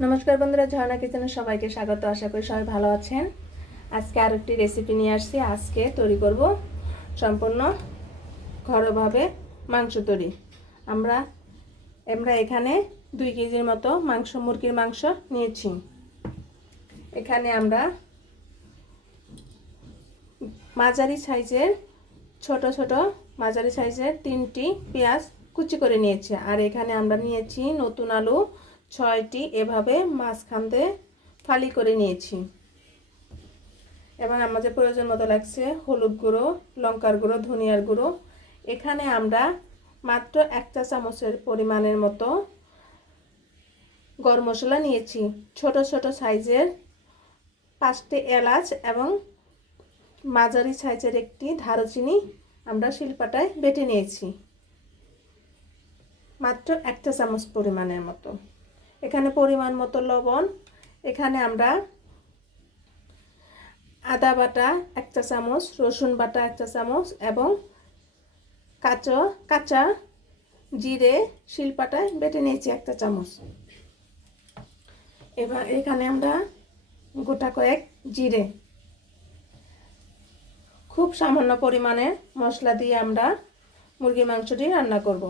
নমস্কার বন্ধুরা, ঝর্ণা কিচেনে সবাইকে স্বাগত। আশা করি সবাই ভালো আছেন। আজকে আর একটি রেসিপি নিয়ে আসছি। আজকে তৈরি করব সম্পূর্ণ ঘরোয়াভাবে মাংস তৈরি। আমরা আমরা এখানে দুই কেজির মতো মাংস, মুরগির মাংস নিয়েছি। এখানে আমরা মাঝারি সাইজের, ছোট ছোট মাঝারি সাইজের তিনটি পেঁয়াজ কুচি করে নিয়েছি। আর এখানে আমরা নিয়েছি নতুন আলু ছয়টি এভাবে মাঝখান দিয়ে ফালি করে নিয়েছি। এবং আমাদের প্রয়োজন মতো লাগছে, হলুদ গুঁড়ো, লঙ্কার গুঁড়ো, ধনিয়ার গুঁড়ো, এখানে আমরা মাত্র একটা চামচের পরিমাণের মতো গরম মশলা নিয়েছি। ছোট ছোট সাইজের পাঁচটি এলাচ এবং মাঝারি সাইজের একটি দারুচিনি আমরা শিলপাটায় বেটে নিয়েছি। মাত্র একটা চামচ পরিমাণের মতো। এখানে পরিমাণ মতো লবণ। এখানে আমরা আদা বাটা একটা চামচ, রসুন বাটা একটা চামচ এবং কাঁচা কাঁচা জিরে শিলপাটায় বেটে নিয়েছি একটা চামচ। এবার এখানে আমরা গোটা কয়েক জিরে। খুব সামান্য পরিমাণে মশলা দিয়ে আমরা মুরগির মাংসটি রান্না করব।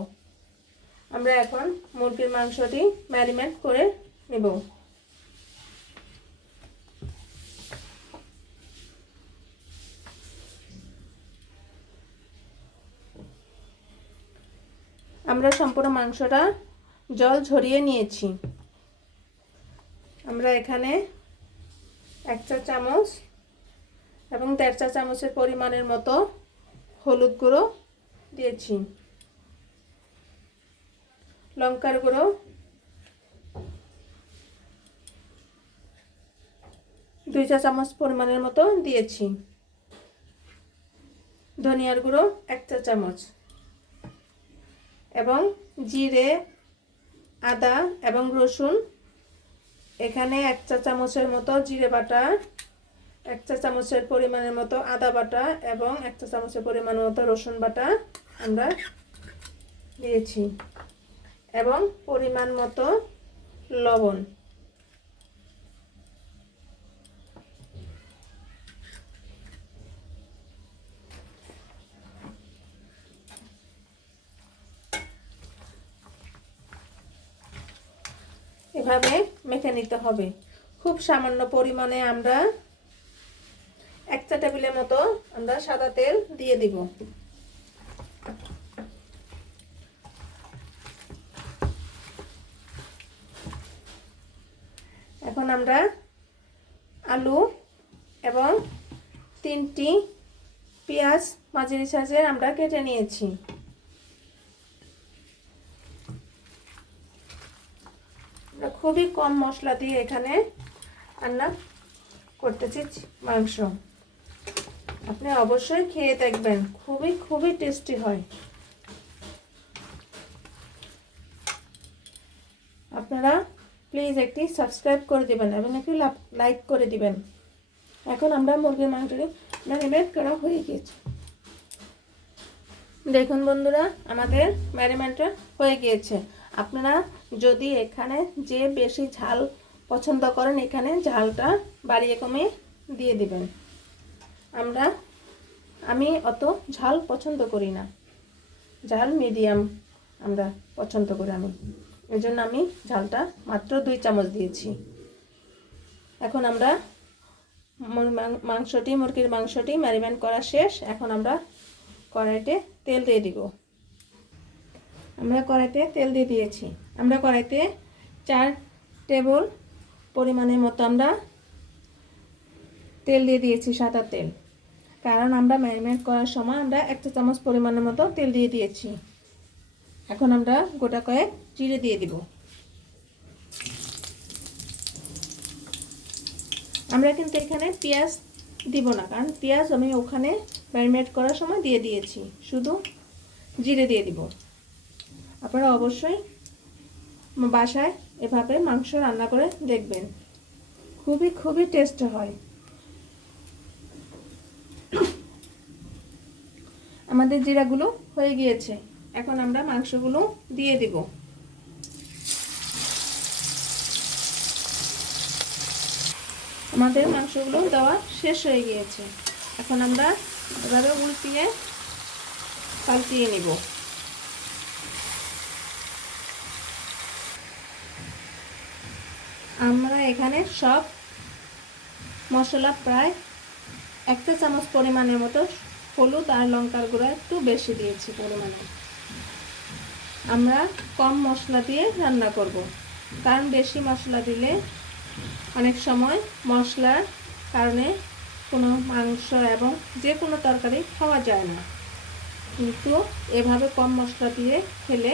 আমরা এখন মুরগির মাংসটি ম্যারিনেট করে নেব। আমরা সম্পূর্ণ মাংসটা জল ঝরিয়ে নিয়েছি। আমরা এখানে এক চা চামচ এবং দেড় চা চামচের পরিমাণের মতো হলুদ গুঁড়ো দিয়েছি। লঙ্কার গুঁড়ো। দুই চা চামচ পরিমাণের মতো দিয়েছি। ধনিয়ার গুঁড়ো এক চা চামচ। এবং জিরে, আদা এবং রসুন। এখানে এক চা চামচের মতো জিরে বাটা, এক চা চামচের পরিমাণের মতো আদা বাটা এবং এক চা চামচের পরিমাণের মতো রসুন বাটা আমরা দিয়েছি। এবং পরিমাণ মতো লবণ। এভাবে মেখে নিতে হবে। খুব সামান্য পরিমাণে আমরা এক চা টেবিলের মতো আমরা সাদা তেল দিয়ে দিব। এখন আমরা আলু এবং তিনটি পেঁয়াজ মাঝারি সাইজের আমরা কেটে নিয়েছি। খুবই কম মশলা দিয়ে এখানে রান্না করতেছি মাংস। আপনি অবশ্যই খেয়ে দেখবেন, খুবই খুবই টেস্টি হয়। আপনারা প্লিজ একটি সাবস্ক্রাইব করে দিবেন এবং একটি লাইক করে দিবেন। এখন আমরা মুরগির মাংসটি ম্যারিনেট করা হয়ে গিয়েছে। দেখুন বন্ধুরা, আমাদের ম্যারিনেটটা হয়ে গিয়েছে। আপনারা যদি এখানে যে বেশি ঝাল পছন্দ করেন, এখানে ঝালটা বাড়িয়ে কমে দিয়ে দিবেন। আমরা, আমি অত ঝাল পছন্দ করি না। ঝাল মিডিয়াম আমরা পছন্দ করি আমি। এই জন্য আমি ঝালটা মাত্র দুই চামচ দিয়েছি। এখন আমরা মাংসটি, মুরগির মাংসটি ম্যারিনেট করা শেষ। এখন আমরা কড়াইতে তেল দিয়ে দিব। আমরা কড়াইতে তেল দিয়ে দিয়েছি। আমরা কড়াইতে চার টেবিল পরিমাণের মতো আমরা তেল দিয়ে দিয়েছি সাদা তেল। কারণ আমরা ম্যারিনেট করার সময় আমরা একটা চামচ পরিমাণের মতো তেল দিয়ে দিয়েছি। এখন আমরা গোটা কয়েক জিরে দিয়ে দিব। আমরা কিন্তু এখানে পেঁয়াজ দিব না, কারণ পেঁয়াজ আমি ওখানে ম্যারিনেট করার সময় দিয়ে দিয়েছি, শুধু জিরে দিয়ে দিব। আপনারা অবশ্যই বাসায় এভাবে মাংস রান্না করে দেখবেন, খুবই খুবই টেস্ট হয়। আমাদের জিরাগুলো হয়ে গিয়েছে। এখন আমরা মাংসগুলো দিয়ে দিব। আমাদের মাংসগুলো দেওয়া শেষ হয়ে গিয়েছে। এখন আমরা এভাবে উল্টিয়ে পাল্টিয়ে নিব। আমরা এখানে সব মশলা প্রায় একটা চামচ পরিমাণের মতো হলুদ আর লঙ্কার গুঁড়া একটু বেশি দিয়েছি পরিমাণে। আমরা কম মশলা দিয়ে রান্না করব। কারণ বেশি মশলা দিলে অনেক সময় মশলার কারণে কোনো মাংস এবং যে কোনো তরকারি খাওয়া যায় না। কিন্তু এভাবে কম মশলা দিয়ে খেলে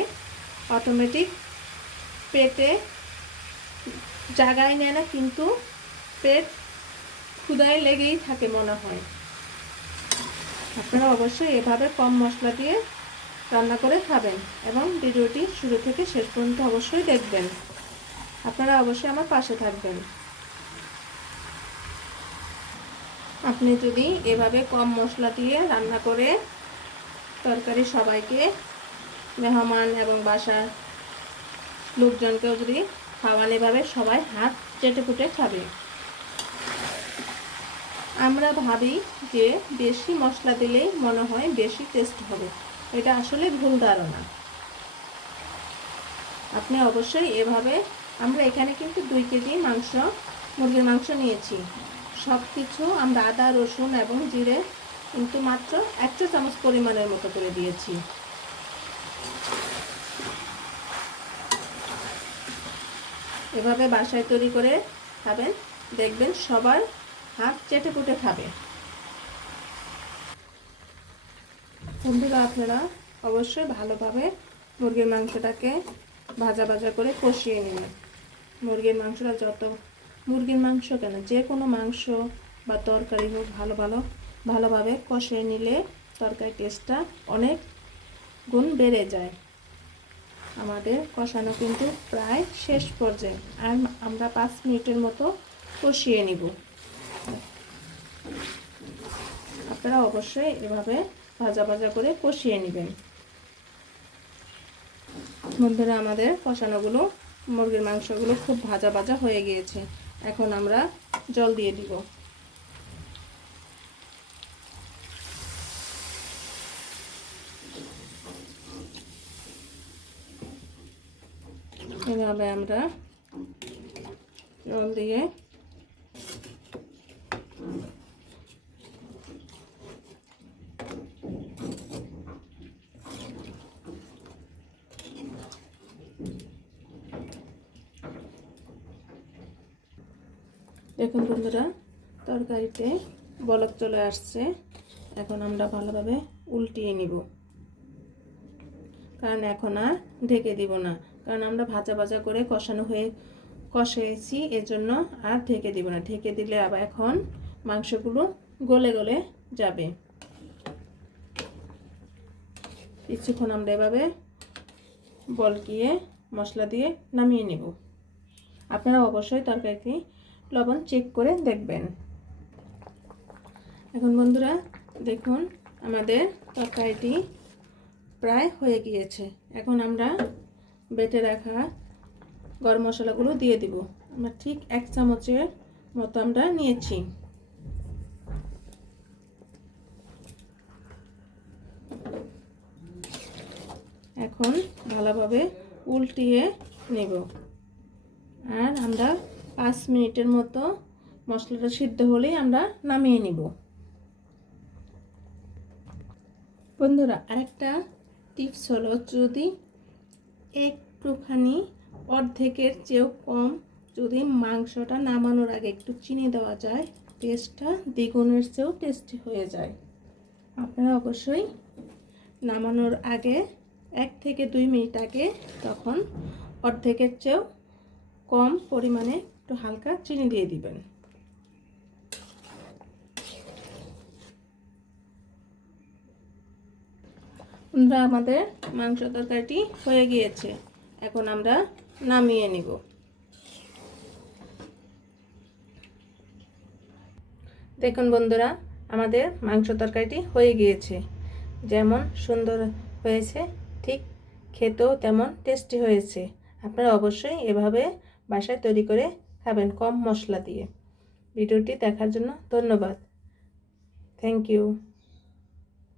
অটোমেটিক পেটে জাগায় নেয় না, কিন্তু পেট ক্ষুদায় লেগেই থাকে মনে হয়। আপনারা অবশ্যই এভাবে কম মশলা দিয়ে রান্না করে খাবেন এবং ভিডিওটি শুরু থেকে শেষ পর্যন্ত অবশ্যই দেখবেন। আপনারা অবশ্যই আমার পাশে থাকবেন। আপনি যদি এভাবে কম মশলা দিয়ে রান্না করে তরকারি সবাইকে, মেহমান এবং বাসার লোকজনকেও যদি খাওয়ান এভাবে সবাই হাত চেটে ফুটে খাবে। আমরা ভাবি যে বেশি মশলা দিলেই মনে হয় বেশি টেস্ট হবে। এটা আসলে ভুল ধারণা। আপনি অবশ্যই এভাবে, আমরা এখানে কিন্তু দুই কেজি মাংস, মুরগির মাংস নিয়েছি। সব কিছু আমরা আদা, রসুন এবং জিরে কিন্তু মাত্র একটা চামচ পরিমাণের মতো করে দিয়েছি। এভাবে বাসায় তৈরি করে খাবেন, দেখবেন সবার হাত চেটে পুটে খাবে। বন্ধুরা, আপনারা অবশ্যই ভালোভাবে মুরগির মাংসটাকে ভাজা ভাজা করে কষিয়ে নেবেন। মুরগির মাংসটা যত, মুরগির মাংস কেন, যে কোনো মাংস বা তরকারি হোক, ভালো ভালো, ভালোভাবে কষিয়ে নিলে তরকারি টেস্টটা অনেক গুণ বেড়ে যায়। আমাদের কষানো কিন্তু প্রায় শেষ পর্যায়ে। আর আমরা পাঁচ মিনিটের মতো কষিয়ে নিব। আপনারা অবশ্যই এভাবে ভাজা ভাজা করে কষিয়ে নেবেন। বন্ধুরা, আমাদের কষানোগুলো, মুরগির মাংসগুলো খুব ভাজা ভাজা হয়ে গিয়েছে। এখন আমরা জল দিয়ে দিব। এভাবে আমরা জল দিয়ে দেখুন বন্ধুরা, তরকারিতে বলক চলে আসছে। এখন আমরা ভালোভাবে উল্টিয়ে নিব। কারণ এখন আর ঢেকে দিব না। কারণ আমরা ভাজা ভাজা করে কষানো হয়ে, কষেছি এর জন্য আর ঢেকে দিব না। ঢেকে দিলে আবার এখন মাংসগুলো গলে গলে যাবে। কিছুক্ষণ আমরা এভাবে বলকিয়ে মশলা দিয়ে নামিয়ে নেব। আপনারা অবশ্যই তরকারিটি লবণ চেক করে দেখবেন। এখন বন্ধুরা, দেখুন আমাদের তরকারিটি প্রায় হয়ে গিয়েছে। এখন আমরা বেটে রাখা গরম মশলাগুলো দিয়ে দিব। আমরা ঠিক এক চামচের মতো আমরা নিয়েছি। এখন ভালোভাবে উল্টিয়ে নেব। আর আমরা পাঁচ মিনিটের মতো মশলাটা সিদ্ধ হলেই আমরা নামিয়ে নিব। বন্ধুরা, আরেকটা টিপস হলো যদি একটুখানি অর্ধেকের চেয়েও কম যদি মাংসটা নামানোর আগে একটু চিনি দেওয়া যায় টেস্টটা দ্বিগুণের চেয়েও টেস্টি হয়ে যায়। আপনারা অবশ্যই নামানোর আগে এক থেকে দুই মিনিট আগে তখন অর্ধেকের চেয়েও কম পরিমাণে একটু হালকা চিনি দিয়ে দিবেন। বন্ধুরা, আমাদের মাংস তরকারিটি হয়ে গিয়েছে। এখন আমরা নামিয়ে নিব। দেখুন বন্ধুরা, আমাদের মাংস তরকারিটি হয়ে গিয়েছে। যেমন সুন্দর হয়েছে, ঠিক খেতেও তেমন টেস্টি হয়েছে। আপনারা অবশ্যই এভাবে বাসায় তৈরি করে খাবেন কম মশলা দিয়ে। ভিডিওটি দেখার জন্য ধন্যবাদ। Thank you